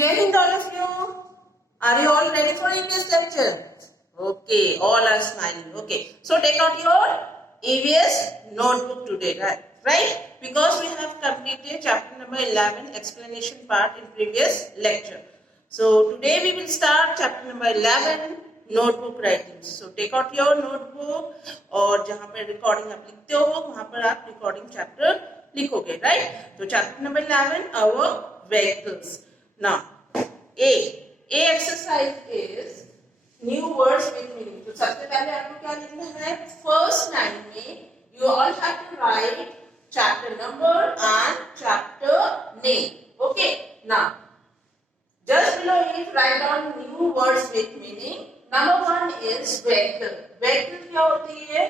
Jai Hind all of you. Are you all ready for English lecture? Okay, all are smiling. Okay, so take out your EVS notebook today, right? Because we have completed chapter number 11 explanation part in previous lecture. So today we will start chapter number 11 notebook writing. So take out your notebook और जहाँ पर recording आप लिखते हो वहाँ पर आप recording chapter लिखोगे, right? तो chapter number 11 our vehicles. Now A exercise is new words with meaning. तो सबसे पहले आपको क्या लिखना है? First line में you all have to write chapter number and chapter name. Okay. Now just below it write down new words with meaning. Number one is vehicle. Vehicle क्या होती है?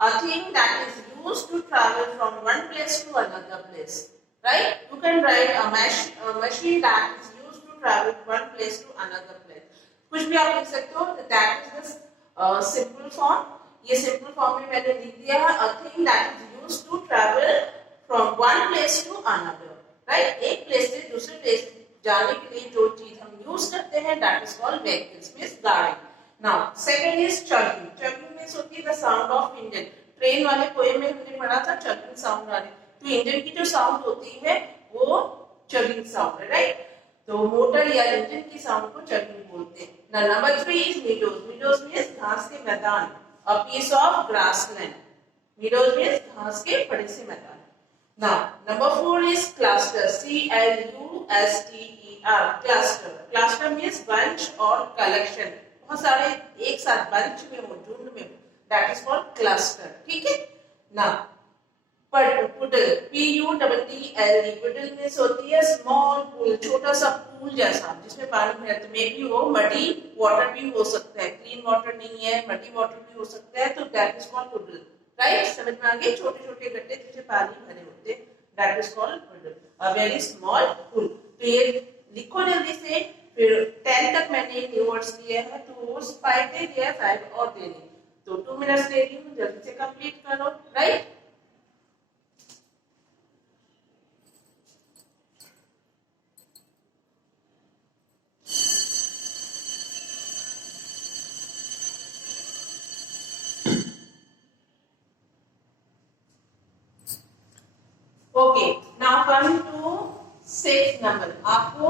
A thing that is used to travel from one place to another place. Right? You can write a machine that is used to travel one place to another place. कुछ भी आप लिख सकते हो. That is the simple form. ये simple form में मैंने लिख दिया है. A thing that is used to travel from one place to another. Right? एक place से दूसरे place जाने के लिए जो चीज हम यूज करते हैं that is called vehicles, means गाड़ी. Now second is chugging. Chugging means होती है the sound of engine. Train वाले पोएम में हमने पढ़ा था chugging sound वाले. तो इंजन की जो साउंड होती है वो chugging sound है, राइट? तो मोटर या इंजन की साउंड को chugging बोलते हैं. Now number 3 is meadows. Meadows means घास के मैदान. A piece of grassland. Meadows means घास के बड़े से मैदान. Now number 4 is cluster. C-L-U-S-T-E-R. Cluster. Cluster means bunch or collection. बहुत सारे एक साथ bunch में हो, झुंड में हो. That is called cluster. ठीक है? Now puddle. P-U-D-D-L-E. Puddle means होती है small pool, छोटा सा pool जैसा जिसमें पानी भरा. तो मे भी वो muddy water भी हो सकता है. Clean water नहीं है, muddy water भी हो सकता है. तो that is called puddle. Right? समझ में आ गए? छोटे छोटे गड्ढे जिसमें पानी भरे होते हैं. That is called puddle. A very small pool. तो ये लिखो जल्दी से. फिर 10 तक मैंने न्यू वर्ड्स दिए हैं. तो 5 दे दिया, 5 और दे दी. तो 2 मिनट्स दे दी हूँ, जल्दी से कंप्लीट करो. Right? Okay, now come to 6th number. आपको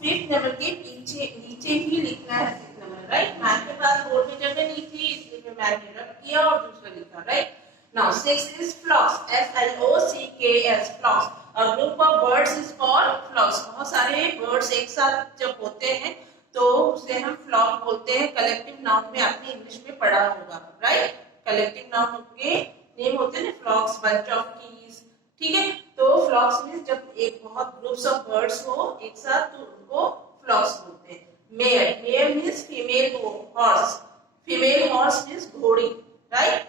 5th नंबर के पीछे नीचे ही लिखना है 6th नंबर, राइट? मैम के पास बोर्ड में जगह नहीं थी इसलिए मैंने रब किया और दूसरा लिखा, right? Now 6 is flocks. F-L-O-C-K-S. Flocks. A group of birds is called flocks. बहुत सारे बर्ड्स एक साथ जब होते हैं तो उसे हम फ्लॉक बोलते हैं. कलेक्टिव नाउन में आपने इंग्लिश में पढ़ा होगा, राइट? कलेक्टिव नाउन के नेम होते हैं फ्लॉक्स, बंच ऑफ कीज. ठीक है? तो फ्लॉक्स मींस जब एक बहुत ग्रुप्स ऑफ बर्ड्स हो एक साथ तो उनको फ्लॉक्स बोलते हैं. Mayor. Mayor means female horse. Female horse means घोड़ी, राइट?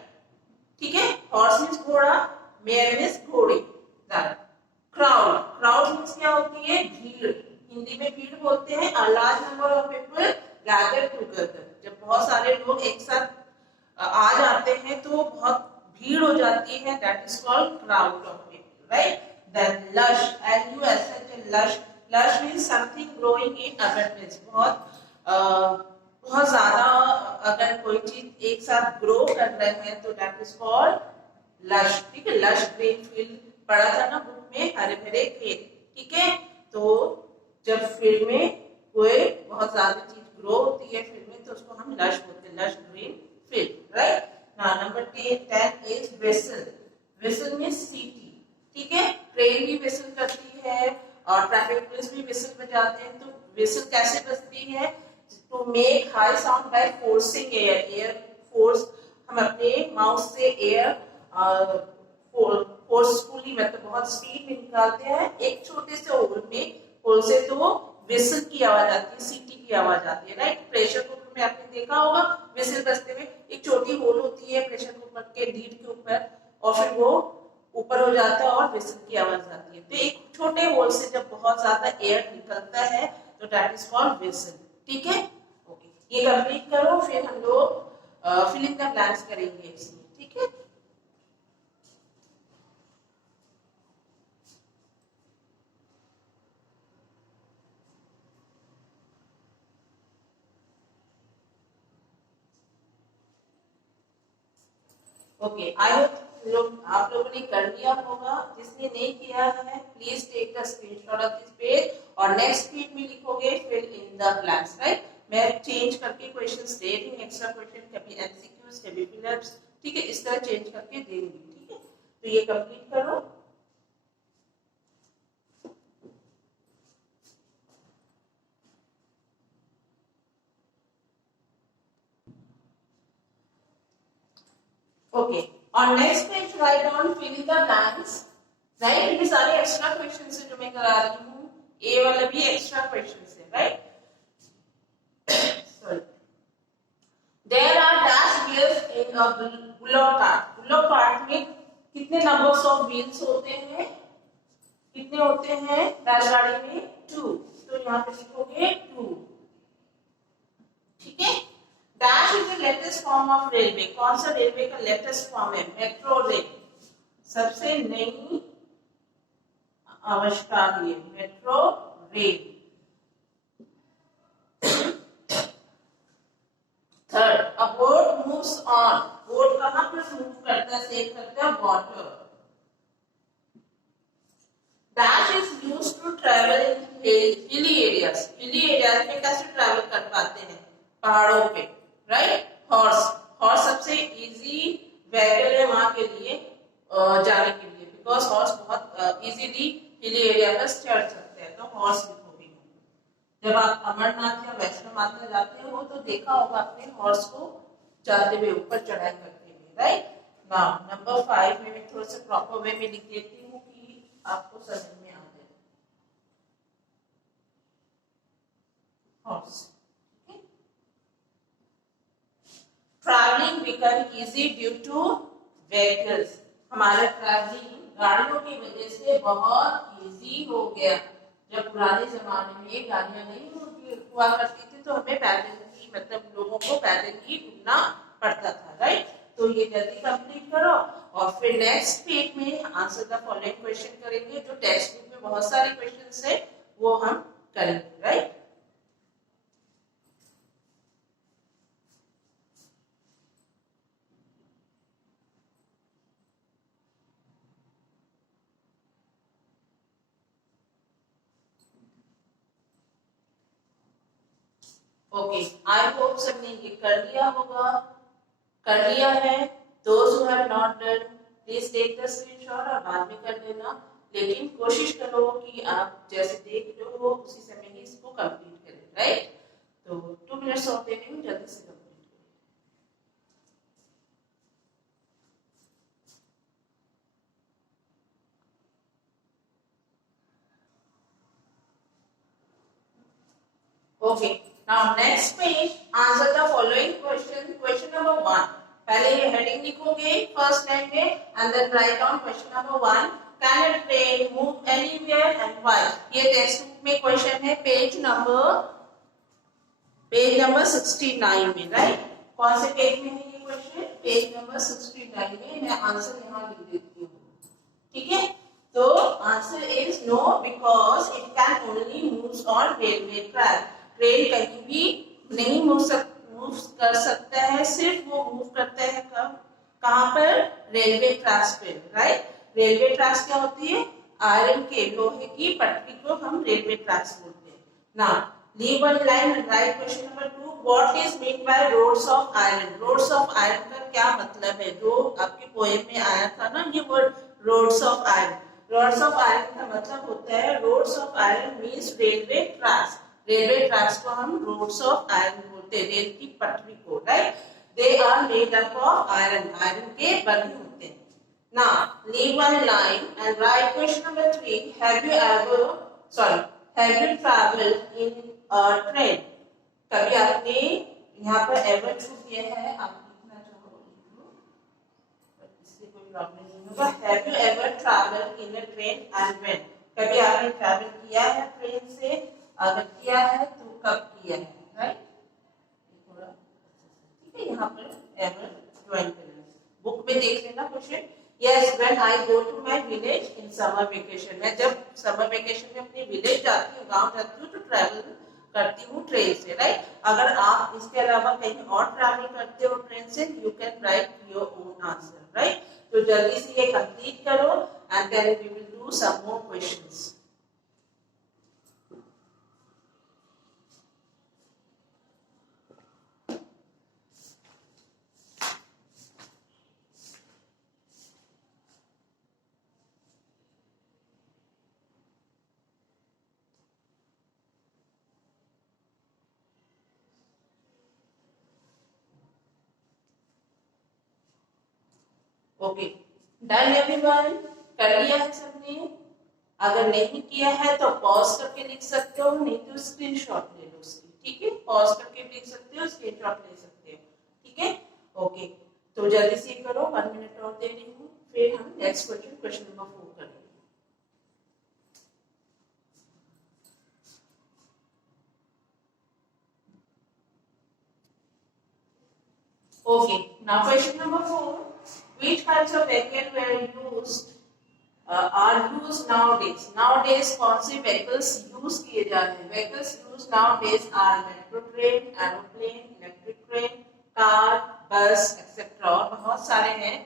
ठीक है? हॉर्स मींस घोड़ा, मेयर मींस घोड़ी. क्राउड. क्राउड मींस क्या होती है? भीड़. हिंदी में भीड़ बोलते हैं. A large number of people gather together. जब बहुत सारे लोग एक साथ आ जाते हैं तो बहुत भीड़ हो जाती है. That is called crowd of people, right? Then lush. L-U-S-H. lush. Lush means something growing in abundance. बहुत ज्यादा अगर कोई चीज एक साथ ग्रो कर रहे हैं तो दैट इज कॉल्ड लश. ठीक है? लश ग्रीन फील्ड पढ़ा था ना बुक में, हरे भरे खेत. ठीक है? तो जब फील्ड में कोई बहुत ज्यादा चीज ग्रो होती है फील्ड में तो उसको हम लश बोलते हैं. Lush green field, right? Now number 10 is vessel. Vessel means सीटी. ठीक है? ट्रेन भी विसल करती है और ट्रैफिक पुलिस भी विसल बजाते हैं. तो विसल कैसे बजती है? To make high sound by forcing air. Air force, हम अपने माउथ से एयर फोर्सफुली मतलब बहुत स्पीड में निकालते हैं एक छोटे से होल से तो विसल की आवाज आती है, सीटी की आवाज आती है, राइट? प्रेशर कुकर में आपने देखा होगा विसल बजते हुए. एक छोटी होल होती है प्रेशर कुकर के लीड के ऊपर और फिर वो ऊपर हो जाता है और विसल की आवाज आती है. तो एक छोटे होल से जब बहुत ज्यादा एयर निकलता है तो दैट इज कॉल्ड विसल. ठीक है? ओके, ये कंप्लीट करो फिर हम लोग फिल इन द ब्लैंक्स करेंगे इसमें. ठीक है? ओके, आई होप लोग आप लोगों ने कर लिया होगा। जिसने नहीं किया है please take the screenshot of this page और नेक्स्ट पेज में लिखोगे fill in the blanks, right. मैं चेंज करके क्वेश्चंस दे रही हूँ, एक्स्ट्रा क्वेश्चन, कभी एमसीक्यूज, कभी फिलअप्स, ठीक है, इस तरह चेंज करके देंगी, ठीक है। तो ये कंप्लीट करो। Okay, on next page write down fill in the blanks, right. ये सारे एक्स्ट्रा क्वेश्चंस है जो मैं करा रही हूँ, ए वाला भी एक्स्ट्रा क्वेश्चंस है, right. Sorry, there are dash wheels in a bullock cart. Bullock cart में कितने नंबर्स ऑफ व्हील्स होते हैं, कितने होते हैं बैलगाड़ी में? 2। तो यहाँ पे लिखोगे 2, ठीक है। Dash is the latest form of railway. कौन सा रेलवे का लेटेस्ट फॉर्म है? मेट्रो रेल, सबसे नई आविष्कार ये metro rail. Third, a boat moves on. Boat कहां पर मूव करता है, सेल करता है? Water. Dash is used to travel in hilly areas. Hilly areas में कैसे ट्रैवल कर पाते हैं? पहाड़ों पे, राइट। हॉर्स, हॉर्स सबसे इजी व्हीकल है वहां के लिए जाने के लिए, बिकॉज हॉर्स बहुत इजीली हिली एरिया पर चढ़ सकते हैं, तो हॉर्स लिखोगे। जब आप अमरनाथ या वैष्णो माता जाते हो तो देखा होगा अपने हॉर्स को जाते हुए, ऊपर चढ़ाई करते हुए, राइट। नाउ नंबर 5 में मैं थोड़ा सा प्रॉपर वे में लिख देती हूँ कि आपको समझ में आ जाए। Horse, travelling become easy due two vehicles. हमारा ट्रैवलिंग गाड़ियों की वजह से बहुत इजी हो गया। जब पुराने जमाने में गाड़ियां नहीं हुआ करती थी तो हमें पैदल ही, मतलब लोगों को पैदल ही घूमना पड़ता था, राइट। तो ये जल्दी कंप्लीट करो और फिर नेक्स्ट पेज में आंसर द फॉलोइंग क्वेश्चन करेंगे। जो टेक्स्ट बुक में बहुत सारे क्वेश्चंस है वो हम करेंगे, राइट। ओके, आई होप सबने ये कर लिया होगा, कर लिया है। Those who have not done please take the screenshot और बाद में कर लेना, लेकिन कोशिश करो कि आप जैसे देख रहे हो उसी समय ही इसको कंप्लीट करें, राइट। तो 2 मिनट्स और दे रही हूँ, जल्दी से कंप्लीट करें। Okay, now next page, answer the following question. Question number 1, पहले ये हेडिंग लिखोगे फर्स्ट लाइन में and then write down question number 1, can a train move anywhere and why. ये टेक्स्ट बुक में क्वेश्चन है पेज नंबर 69 में, right. कौन से पेज में है ये क्वेश्चन? पेज नंबर 69 में। मैं आंसर यहाँ लिख देती हूँ, ठीक है। तो answer is no, because it can only move on railway track. Train कहीं भी नहीं मूव कर सकता है, सिर्फ वो मूव करता है कब, कहां पर? रेलवे ट्रैक्स पे, राइट। रेलवे ट्रैक्स क्या होती है? आयरन के, लोहे की पटरी को हम रेलवे ट्रैक्स बोलते हैं। Now leave one line and write question number 2, what is mean by roads of iron. Roads of iron का क्या मतलब है? जो आपके पोएम में आया था ना ये word roads of iron. Roads of iron का मतलब होता है, roads of iron means railway tracks. Railway tracks को हम रोड्स ऑफ आयरन बोलते हैं, रेल की पटरी को, right. They are made up of iron, iron के बने होते हैं। Now leave one line and write question number 3, have you travelled in a train. कभी आपने यहाँ पर एवर छूट दिया है, आप लिखना चाहो इससे कोई प्रॉब्लम नहीं होगा। Have you ever travelled in a train and when. कभी आपने ट्रैवल किया है ट्रेन से? अगर किया है तो कब किया है, राइट। थोड़ा ठीक है, यहाँ पर एवर ज्वाइन करना, बुक में देख लेना question. Yes, when I go to my village in summer vacation. मैं जब समर वेकेशन में अपनी विलेज जाती हूँ, गांव जाती हूँ, तो ट्रैवल करती हूँ ट्रेन से, राइट। अगर आप इसके अलावा कहीं और ट्रैवल करते हो ट्रेन से, you can write your own answer, right. तो जल्दी से ये कंप्लीट करो and then we will do some more questions. Okay, done everyone, कर लिया है सबने? अगर नहीं किया है तो पॉज करके लिख सकते हो, नहीं तो स्क्रीनशॉट ले लो उसकी, ठीक है। पॉज करके लिख सकते हो, स्क्रीनशॉट ले सकते हो, ठीक है। ओके, तो जल्दी से करो, 1 मिनट और दे रही हूँ, फिर हम नेक्स्ट क्वेश्चन, क्वेश्चन नंबर 4 करेंगे। Okay, now question number 4. Which kinds of vehicle were used are used nowadays? Nowadays कौन से vehicles use किए जा रहे हैं? Vehicles used nowadays are metro train, aeroplane, electric train, car, bus, etc. और बहुत सारे हैं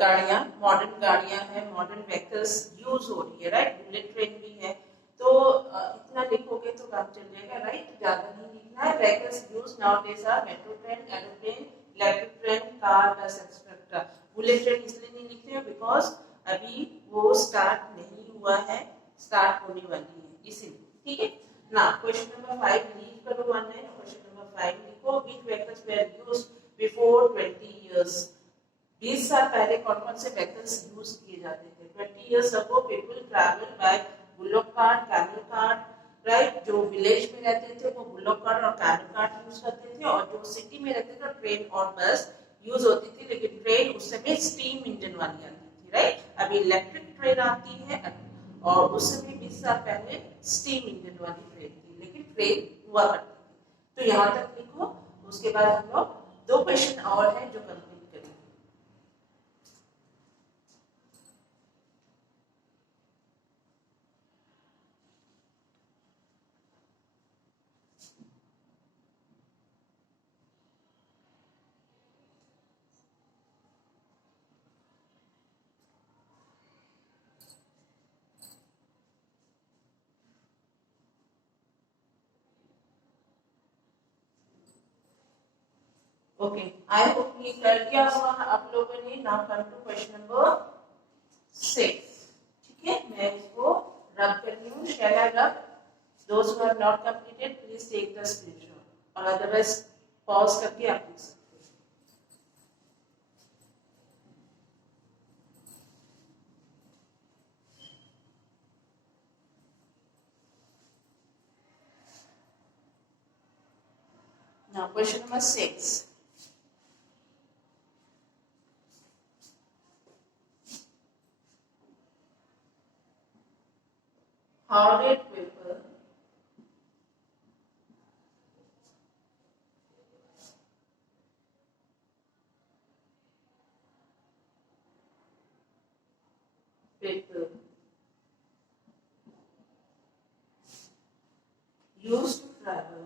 गाड़ियाँ, मॉडर्न गाड़ियाँ हैं, मॉडर्न vehicles यूज हो रही है, राइट। बुलेट ट्रेन भी है, तो इतना लिखोगे तो काम चल जाएगा, राइट। ज्यादा नहीं लिखना है। Vehicles used nowadays are metro train, aeroplane, electric train, car, बस एक्सेट्रा। बुलेट ट्रेन इसलिए नहीं लिख रहे बिकॉज अभी वो स्टार्ट नहीं हुआ है, स्टार्ट होने वाली है इसीलिए, ठीक है ना। क्वेश्चन नंबर 5 लीव करो, 1 है। क्वेश्चन नंबर 5 लिखो, which vehicles were used before 20 years. 20 साल पहले कौन कौन से व्हीकल्स यूज किए जाते थे? 20 years ago people travel by bullock cart, camel cart, right. जो विलेज में रहते थे वो बुलोक कार्ट और कैमल कार्ट यूज करते थे, और जो सिटी में रहते थे ट्रेन और बस यूज होती थी। लेकिन ट्रेन उस समय स्टीम इंजन वाली आती थी, राइट। अभी इलेक्ट्रिक ट्रेन आती है, और उस समय 20 साल पहले स्टीम इंजन वाली ट्रेन थी, लेकिन ट्रेन हुआ करती थी। तो यहाँ तक लिखो, उसके बाद हम लोग 2 क्वेश्चन और हैं जो कंप्लीट करेंगे। ओके, आई होप ये कर लिया होगा आप लोगों ने। Now come to question number 6, ठीक है। मैं इसको रब कर रही हूँ, shall I rub? Those who have not completed please take the screenshot, और अदरवाइज पॉज करके आप लिख सकते हो। Now question number 6. How did people used to travel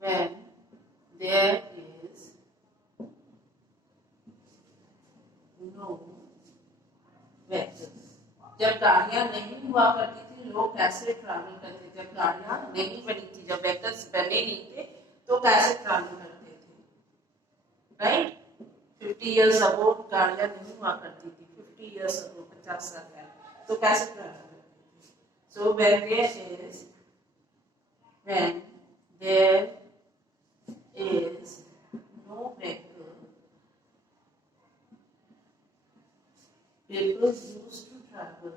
when there is no vehicles? जब गाड़ियां नहीं हुआ करती थी, लोग कैसे ट्रैवल करते थे? जब गाड़ियां नहीं बनी थी, जब व्हीकल्स बने नहीं थे, तो कैसे ट्रैवल करते थे, राइट। 50 इयर्स अगो गाड़ियां नहीं हुआ करती थी, 50 इयर्स अगो, 50 साल पहले, तो कैसे ट्रैवल करते थे? सो when there is no vehicle, people used to travel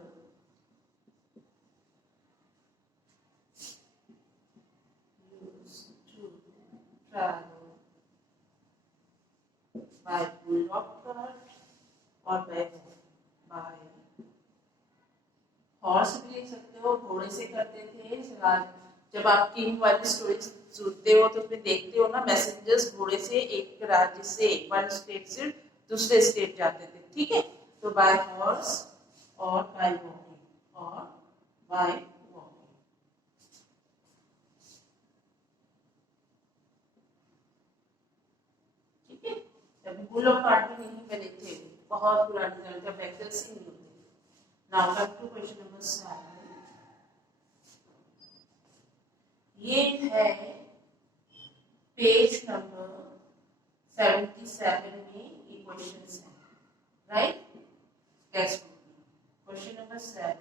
by bullock cart or by horse भी लिख सकते हो, घोड़े से करते थे, जब आप किंग वाली स्टोरी सुनते हो तो उसमें देखते हो ना, मैसेंजर्स घोड़े से एक राज्य से, वन स्टेट से दूसरे स्टेट जाते थे, ठीक है। तो बाय हॉर्स और बाय वॉकिंग, और बाय वॉकिंग। ठीक है, जब बुलोक कार्ट भी नहीं बने थे, बहुत पुराने समय जब व्हीकल्स ही नहीं होते। Now come to question number 7। ये है पेज नंबर 77 में ये क्वेश्चंस है, right. Question number 7,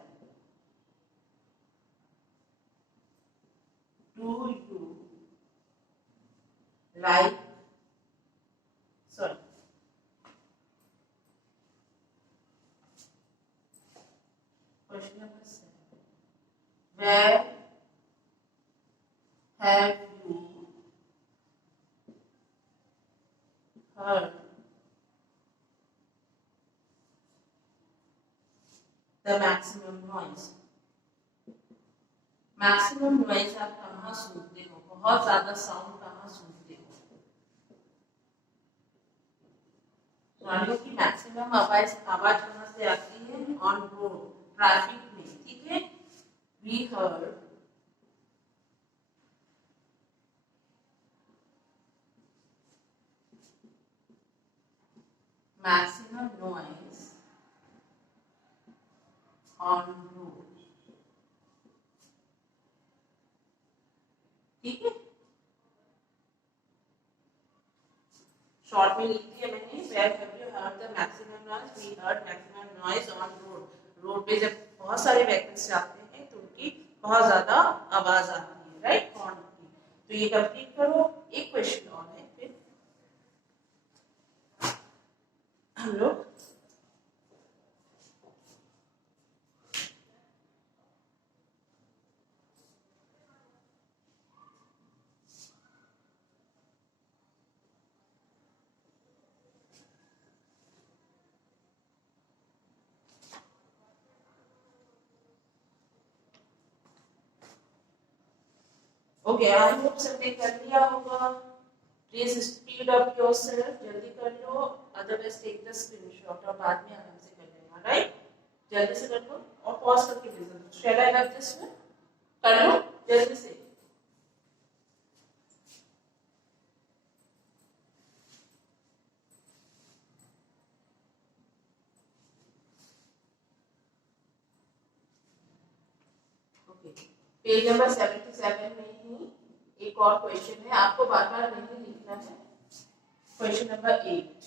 do you like, sorry, question number 7, where have you heard the maximum noise? Maximum noise आप कहाँ सुनते हो, बहुत ज्यादा साउंड कहाँ सुनते हो? मान लो कि मैक्सिमम आवाज कहाँ से आती है? ऑन रोड, ट्रैफिक में, ठीक है। We heard maximum noise on road, ठीक है। शॉर्ट में लिख दिया मैंने, where have you heard the maximum noise? We heard maximum noise on road. Road पे जब बहुत सारे व्हीकल्स जाते हैं तो उनकी बहुत ज्यादा आवाज आती है, राइट, हॉर्न की। तो ये कंप्लीट करो। एक क्वेश्चन और है, फिर हम लोग ओके, आई होप सबने कर लिया होगा। प्लीज स्पीड अप योरसेल्फ, जल्दी कर लो, अदरवाइज टेक द स्क्रीनशॉट और बाद में आराम से कर लेना, राइट। जल्दी से कर लो और पॉज करके भेज दो। शैल आई रख दिस वन? कर लो जल्दी से। पेज नंबर 77 में ही एक और क्वेश्चन है, आपको बार बार नहीं लिखना है। Question number 8,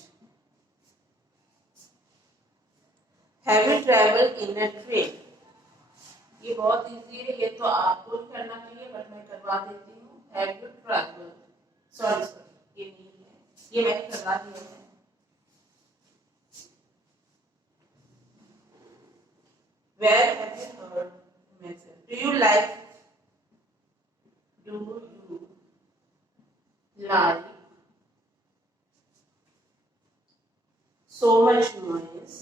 have you travelled in a train? ये बहुत इजी है, ये तो आपको ही करना चाहिए बट मैं करवा देती हूँ। हैव यू ट्रैवल्ड, सॉरी ये नहीं है, ये मैंने करवा दिया है। Where have you heard message? Do you like so much noise?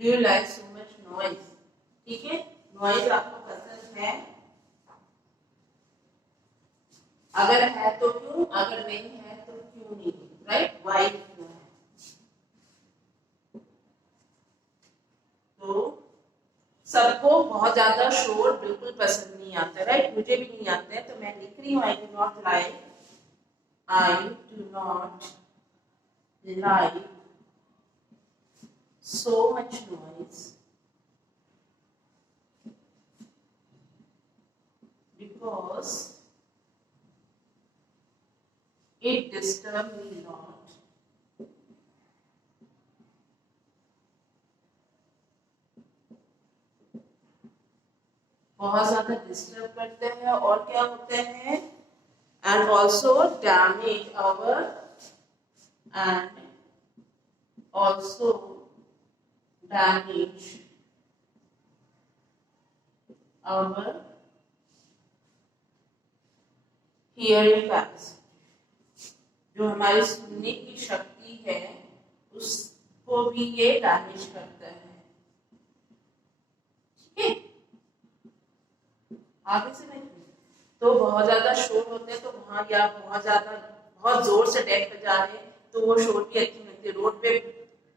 Do you like so much noise? ठीक है, नॉइज आपको पसंद है? अगर है तो क्यों, अगर नहीं है तो क्यों नहीं, राइट, वाई क्यों है? तो सबको बहुत ज्यादा शोर बिल्कुल पसंद नहीं आता, राइट, मुझे भी नहीं आता है। तो मैं लिख रही हूँ, आई do not like so much noise because it disturbs me a lot. बहुत ज्यादा डिस्टर्ब करते हैं, और क्या होते हैं, and also damage our and also damage our hearing capacity। जो हमारी सुनने की शक्ति है उसको को भी ये डैमेज करता है। ठीक है, आगे से नहीं तो बहुत ज्यादा शोर होते हैं तो वहां या बहुत जोर से डेक बजा रहे हैं तो वो शोर भी अच्छी लगती है। रोड पे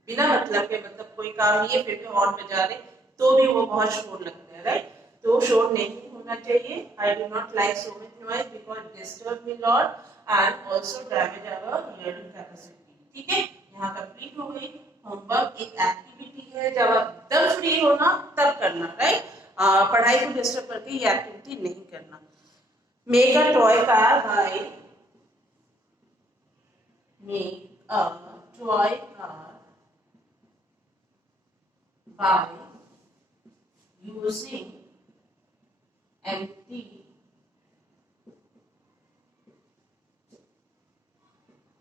बिना मतलब के, मतलब कोई काम नहीं है फिर भी हॉर्न बजा रहे तो भी वो बहुत शोर लगता है, राइट। तो शोर नहीं होना चाहिए। I do not like so much noise because disturb me lot and also damage our hearing capacity. ठीक है, यहाँ कंप्लीट हो गई। होमवर्क एक एक्टिविटी है, जब आप एकदम फ्री हो ना तब करना, राइट। पढ़ाई को डिस्टर्ब करके ये एक्टिविटी नहीं करना। Make a toy car by make a toy car by using empty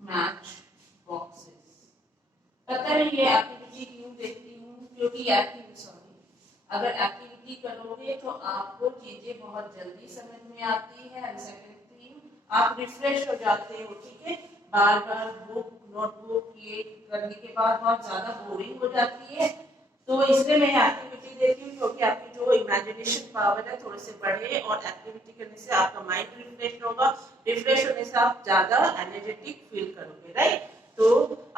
match boxes। पता नहीं ये एक्टिविटी क्यों देखती हूँ, क्योंकि अगर एक्टिविटी करोगे तो आपको चीजें बहुत जल्दी समझ में आती है एंड सेकंड थिंग आप रिफ्रेश हो जाते हो। ठीक है, बार बार बुक नोटबुक ये करने के बाद बहुत ज्यादा बोरिंग हो जाती है, तो इसलिए मैं एक्टिविटी देती हूँ क्योंकि आपकी जो इमेजिनेशन पावर है थोड़े से बढ़े और एक्टिविटी करने से आपका माइंड रिफ्रेश होगा। रिफ्रेश होने से आप ज्यादा एनर्जेटिक फील करोगे, राइट। तो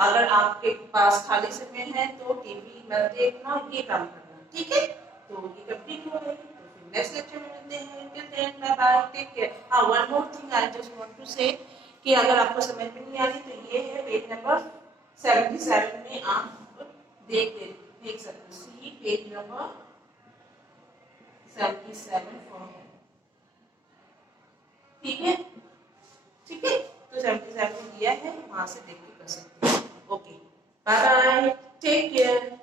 अगर आपके पास खाली समय है तो टीवी मत देखना, ये काम करना। ठीक है, तो ये कंप्लीट हो गई, तो फिर नेक्स्ट लेक्चर में मिलते हैं। Till then bye bye, take care. हाँ, one more thing I just want to say कि अगर आपको समझ में नहीं आ रही तो ये है पेज नंबर 77 में आप देख सकते हो। सी पेज नंबर 77 फॉर। ठीक है, ठीक है, तो 77 दिया है, वहां से देख के कर सकते हैं। Okay, bye bye, take care.